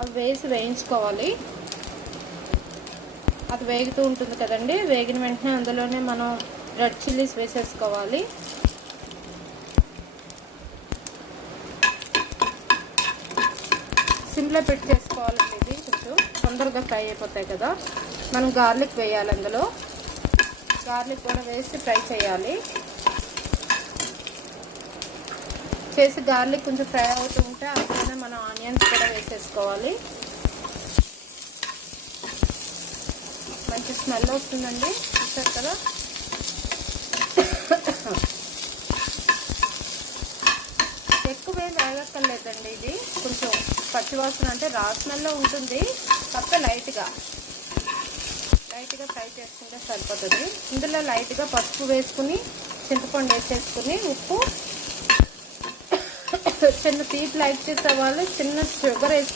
అవి వేసి వేయించుకోవాలి. అది వేగుతూ ఉంటుంది కదండి, వేగిన వెంటనే అందులోనే మనం రెడ్ చిల్లీస్ వేసేసుకోవాలి. సిమ్లో పెట్టి చేసుకోవాలండి, ఇది కొంచెం తొందరగా ఫ్రై అయిపోతాయి కదా. మనం గార్లిక్ వేయాలి, అందులో గార్లిక్ కూడా వేసి ఫ్రై చేయాలి. చేసి గార్లిక్ కొంచెం ఫ్రై అవుతూ ఉంటే అందులోనే మనం ఆనియన్స్ కూడా వేసేసుకోవాలి. మంచి స్మెల్ వస్తుందండి, చూసారు కదా. ఎక్కువేం వేగక్కర్లేదండి, ఇది కొంచెం పచ్చివాసన అంటే రా స్మెల్లో ఉంటుంది, తప్ప లైట్గా ఫ్రై చేసుకుంటే సరిపోతుంది. ఇందులో లైట్గా పసుపు వేసుకుని, చింతపండు వేసేసుకుని, ఉప్పు, చిన్న తీపి లైక్ చేసే వాళ్ళు చిన్న షుగర్ వేసుకుని